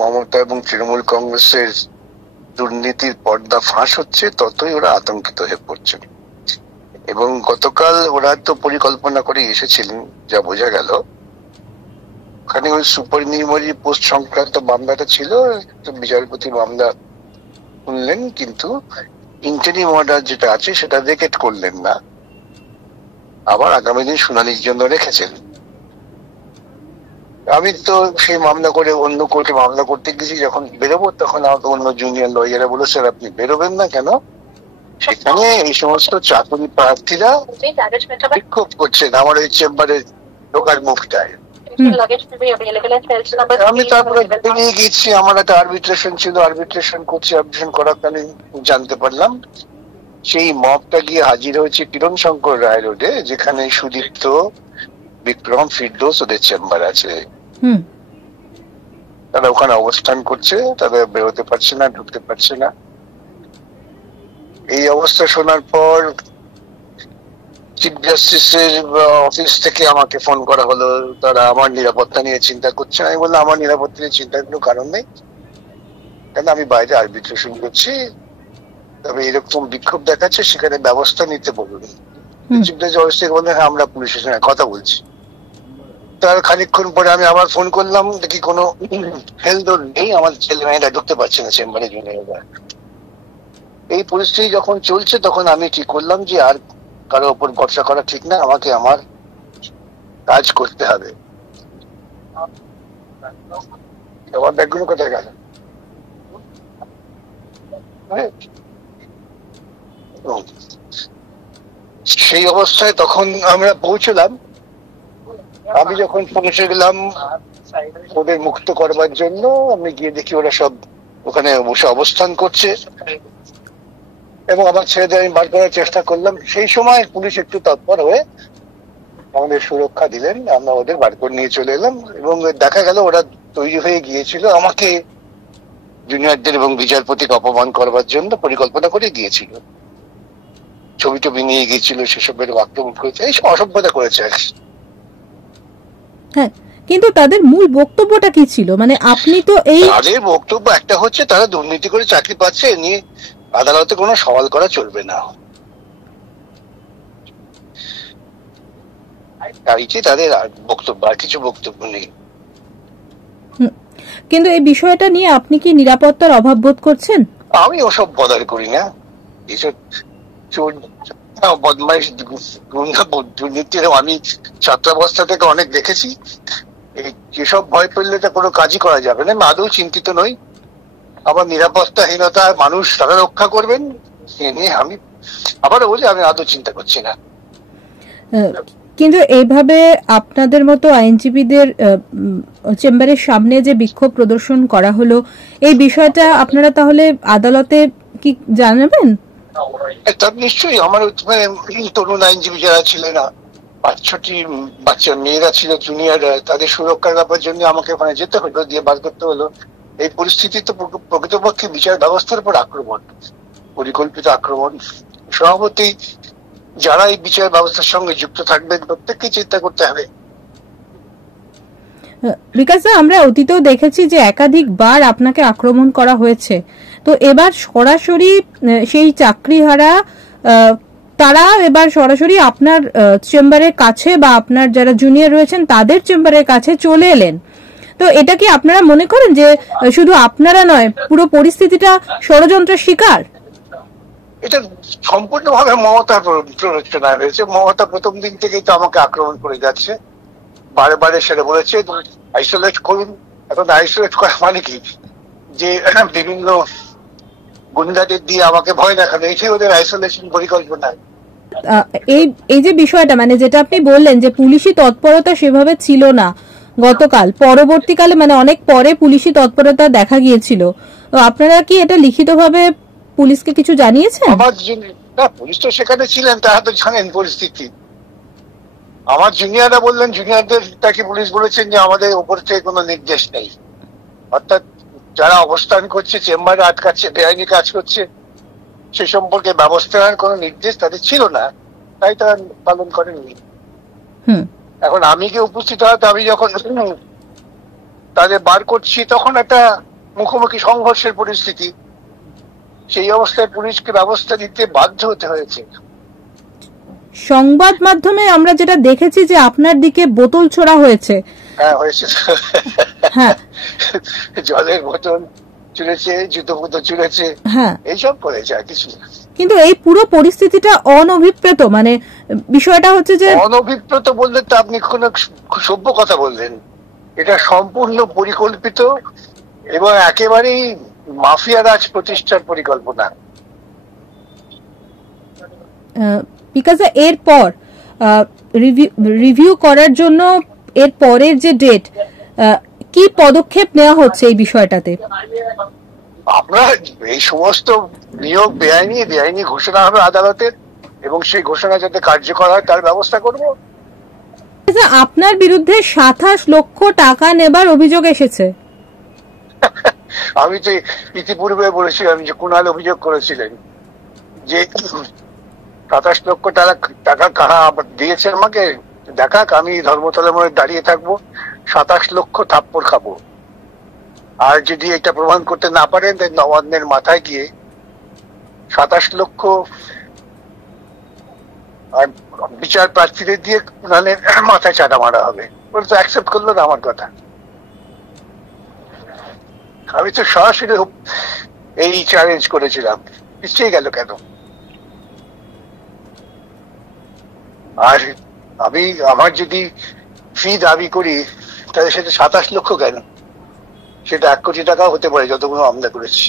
মমতা এবং তৃণমূল কংগ্রেসের দুর্নীতির পর্দা ফাঁস হচ্ছে, ততই ওরা আতঙ্কিত হয়ে পড়ছে। এবং গতকাল ওরা তো পরিকল্পনা করে এসেছিলেন, যা বোঝা গেল। ওখানে ওই সুপার নিউমারি পোস্ট সংক্রান্ত মামলাটা ছিল, বিচারপতি মামলা শুনলেন, কিন্তু ইন্টারিম অর্ডার যেটা আছে সেটা ভেকেট করলেন না, আবার আগামী দিন শুনানির জন্য রেখেছেন। আমি তো সেই মামলা করে অন্য কোর্টে মামলা করতে গেছি, যখন বেরোবো তখন আমাকে অন্য জুনিয়র লয়াররা বলে, স্যার আপনি বেরোবেন না কেন? সেখানে এই সমস্ত চাকরি প্রার্থীরা বিক্ষোভ করছেন আমার ওই চেম্বারে ঢোকার মুখটায়। আমি তারপরে বেরিয়ে গেছি, আমার একটা আরবিট্রেশন ছিল, আরবিট্রেশন করছি, আরবিট্রেশন করাকালীন জানতে পারলাম সেই মবটা গিয়ে হাজির হয়েছে কিরণ শঙ্কর রায় রোডে, যেখানে সুদীপ্ত, বিক্রম, ফিরদৌস ওদের চেম্বার আছে। তারা ওখানে অবস্থান করছে, তারা বেরোতে পারছে না, ঢুকতে পারছে না। এই অবস্থা শোনার পর চিফ জাস্টিসের অফিস থেকে আমাকে ফোন করা হলো, তারা আমার নিরাপত্তা নিয়ে চিন্তা করছে। আমি বললাম আমার নিরাপত্তা নিয়ে চিন্তার কোনো কারণ নেই, কেন আমি বাইরে আরবিট্রেশন করছি, তবে এরকম বিক্ষোভ দেখাচ্ছে, সেখানে ব্যবস্থা নিতে বলুন। চিফ জাস্টিস অফিস থেকে বললেন হ্যাঁ আমরা পুলিশের সঙ্গে কথা বলছি। তার খানিকক্ষণ পরে আমি আবার ফোন করলাম, দেখি কোনো হেলদোল নেই, আমার ছেলে মেয়েরা ঢুকতে পারছে না চেম্বারে জুনিয়ররা। এই পরিস্থিতি যখন চলছে তখন আমি ঠিক করলাম যে আর কারো উপর ভরসা করা ঠিক না, আমাকে আমার কাজ করতে হবে। আমার ব্যাগগুলো কোথায় গেল? সেই অবস্থায় তখন আমরা পৌঁছলাম। আমি যখন পৌঁছে গেলাম ওদের মুক্ত করবার জন্য, আমি গিয়ে দেখি ওরা সব ওখানে বসে অবস্থান করছে এবং আমার ছেলেদের আমি বার করার চেষ্টা করলাম। সেই সময় পুলিশ একটু তৎপর হয়ে আমাদের সুরক্ষা দিলেন, আমরা ওদের বার করে নিয়ে চলে এলাম। এবং দেখা গেল ওরা তৈরি হয়ে গিয়েছিল আমাকে জুনিয়রদের এবং বিচারপতিকে অপমান করবার জন্য পরিকল্পনা করে গিয়েছিল, ছবি টবি নিয়ে গিয়েছিল, সেসবের আক্রমণ করেছে, এইসব অসভ্যতা করেছে। হ্যাঁ, কিন্তু তাদের মূল বক্তব্যটা কি ছিল? মানে আপনি তো এই তাদের বক্তব্য একটা হচ্ছে তারা দুর্নীতি করে চাকরি পাচ্ছে, এ নিয়ে আদালতে কোনো সওয়াল করা চলবে না, তাদের বক্তব্য, আর কিছু বক্তব্য নেই। কিন্তু এই বিষয়টা নিয়ে আপনি কি নিরাপত্তার অভাব বোধ করছেন? আমি ওসব বদার করি না, এসব বদমাইশ দুর্নীতির আমি ছাত্রাবস্থা থেকে অনেক দেখেছি। এসব ভয় পেলে তো কোনো কাজই করা যাবে না। আমি আদৌ চিন্তিত নই, আমার নিরাপত্তাহীনতা মানুষ তারা রক্ষা করবেন, সে নিয়ে আমি আবার বলি আমি আদৌ চিন্তা করছি না। কিন্তু এইভাবে আপনাদের মতো আইনজীবীদের চেম্বারের সামনে যে বিক্ষোভ প্রদর্শন করা হলো, এই বিষয়টা আপনারা তাহলে আদালতে কি জানাবেন? তার নিশ্চয়ই আমার তরুণ আইনজীবী যারা ছিলেন, 5-6টি বাচ্চা মেয়েরা ছিল জুনিয়ররা, তাদের সুরক্ষার ব্যাপার জন্য আমাকে ওখানে যেতে হলো, দিয়ে বার করতে হলো। এই পরিস্থিতি তো প্রকৃতপক্ষে বিচার ব্যবস্থার উপর আক্রমণ, পরিকল্পিত আক্রমণ। সভাপতি যারা এই বিচার ব্যবস্থার সঙ্গে যুক্ত থাকবেন প্রত্যেককে চিন্তা করতে হবে। বিকাশ, আমরা অতীতেও দেখেছি যে একাধিকবার আপনাকে আক্রমণ করা হয়েছে, তো এবার সরাসরি সেই চাকরিহারা তারা এবার সরাসরি আপনার চেম্বারের কাছে বা আপনার যারা জুনিয়র রয়েছেন তাদের চেম্বারের কাছে চলে এলেন, তো এটা কি আপনারা মনে করেন যে শুধু আপনারা নয়, পুরো পরিস্থিতিটা ষড়যন্ত্রের শিকার? এটা সম্পূর্ণভাবে মমতার প্ররোচনা হয়েছে। মমতা প্রথম দিন থেকেই তো আমাকে আক্রমণ করে যাচ্ছে, বারে বারে সেটা বলেছে আইসোলেট করুন। এখন আইসোলেট করা মানে কি, যে বিভিন্ন গুন্ডাদের দিয়ে আমাকে ভয় দেখানো, এটাই ওদের আইসোলেশন পরিকল্পনা। এই যে বিষয়টা, মানে যেটা আপনি বললেন যে পুলিশি তৎপরতা সেভাবে ছিল না গতকাল, পরবর্তীকালে মানে অনেক পরে পুলিশি তৎপরতা দেখা গিয়েছিল, তো আপনারা কি এটা লিখিতভাবে পুলিশকে কিছু জানিয়েছেন? পুলিশ তো সেখানে ছিলেন, তারা তো জানেন পরিস্থিতি। আমার জুনিয়ররা বললেন, জুনিয়রদের তাকে পুলিশ বলেছেন যে আমাদের উপর থেকে কোনো নির্দেশ নেই, অর্থাৎ যারা অবস্থান করছে চেম্বারে আটকাচ্ছে, বেআইনি কাজ করছে, সে সম্পর্কে ব্যবস্থা নেওয়ার কোনো নির্দেশ তাদের ছিল না, তাই তারা পালন করেননি। এখন আমি কি উপস্থিত হয়তো আমি যখন তাদের বার করছি, তখন একটা মুখোমুখি সংঘর্ষের পরিস্থিতি। সেই অবস্থায় পুলিশকে ব্যবস্থা দিতে বাধ্য হতে হয়েছে। সংবাদ মাধ্যমে আমরা যেটা দেখেছি যে আপনার দিকে বোতল ছোড়া হয়েছে। হ্যাঁ, হয়েছে। হ্যাঁ, জলের বোতল চুড়েছে, জুতো ফুতো চুড়েছে, হ্যাঁ, এইসব করেছে, আর কিছু না। কিন্তু এই পুরো পরিস্থিতিটা অনভিপ্রেত, মানে বিষয়টা হচ্ছে যে অনভিপ্রেত বললে তো আপনি কোনো সভ্য কথা বললেন। এটা সম্পূর্ণ পরিকল্পিত এবং একেবারেই মাফিয়া রাজ প্রতিষ্ঠার পরিকল্পনা। বিকজ এরপর রিভিউ করার জন্য এর পরের যে ডেট, কি পদক্ষেপ নেওয়া হচ্ছে এই বিষয়টাতে? আপনার এই সমস্ত নিয়োগ বেআইনি ঘোষণা হবে আদালতের, এবং সেই ঘোষণা যাতে কার্যকর হয় তার ব্যবস্থা করব। আপনার বিরুদ্ধে 27 লক্ষ টাকা নেবার অভিযোগ এসেছে। আমি তো ইতিপূর্বে বলেছিলাম যে কুণাল অভিযোগ করেছিলেন যে 27 লক্ষ টাকা কাহা দিয়েছে আমাকে, দেখাক, আমি ধর্মতলার মধ্যে দাঁড়িয়ে থাকবো, 27 লক্ষ থাপ্পড় খাবো। আর যদি এটা প্রমাণ করতে না পারেন, তাই নবান্নের মাথায় গিয়ে 27 লক্ষ আর বিচার প্রার্থীদের দিয়ে কুণালের মাথায় চাটা মারা হবে। বলে তো অ্যাকসেপ্ট করলো না আমার কথা। আমি তো সরাসরি এই চ্যালেঞ্জ করেছিলাম, নিশ্চয়ই গেল কেন? আর আমি আমার যদি ফি দাবি করি, তাহলে সেটা 27 লক্ষ কেন, সেটা 1 কোটি টাকা হতে পারে যতগুলো আমলা করেছি।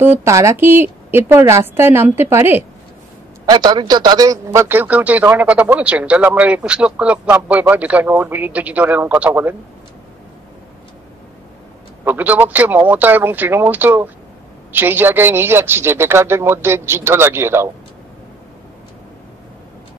তো তারা কি এরপর রাস্তায় নামতে পারে? হ্যাঁ, তাদের কেউ কেউ তো এই ধরনের কথা বলেছেন। তাহলে আমরা 21 লক্ষ লোক নামবো এবার বিকাশবাবুর বিরুদ্ধে যদি ওরা এরকম কথা বলেন। প্রকৃতপক্ষে মমতা এবং তৃণমূল তো সেই জায়গায় নিয়ে যাচ্ছে যে বেকারদের মধ্যে যুদ্ধ লাগিয়ে দাও।